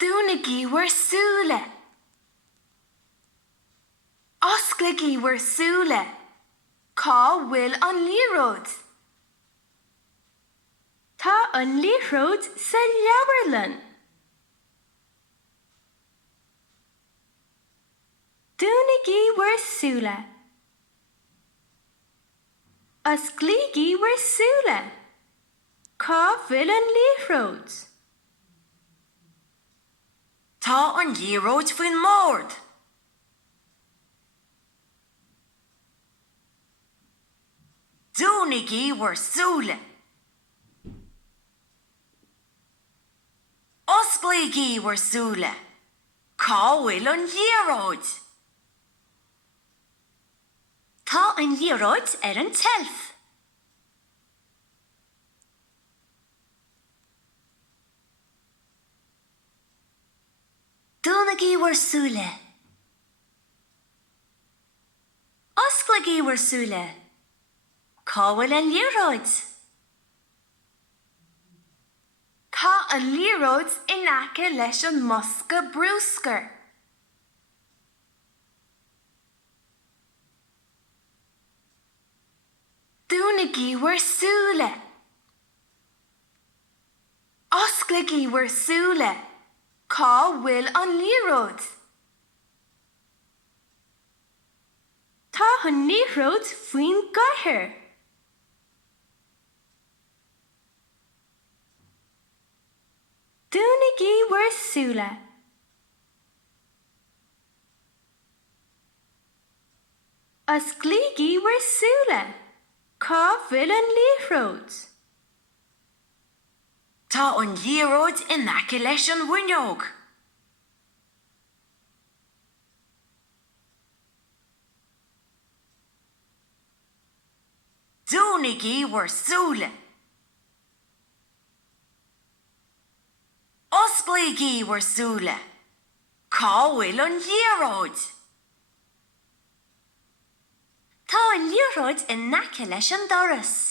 Dúnagí war súla. Osclagí war súla. Cá bhfuil an líród. Tá an líród sa leabharlann. Dúnagí war súla. Osclaigí war súla. Cá bhfuil an líród. Tá an líróid faoin mbord. Dúnagí war súla. Osclaigí war súla. Cá bhfuil an líróid. Tá an líróid ar an telf. Dúnagí war súla. Osclaigí war súla. Cá bhfuil an líróid. Tá an líróid in aice leis an mosca brúscar. Dúnagí war súla. Osclaigí war súla. Cá bhfuil an líróid. Tá an líróid faoin gcathair. Dúnagí war súla. Osclaigí war súla. Cá bhfuil an líróid. Tá an líróid in aice leis an bhuineog. Dúnagí war súla. Osclaigí war súla. Cá bhfuil an líróid. Tá an líróid in aice leis an doras.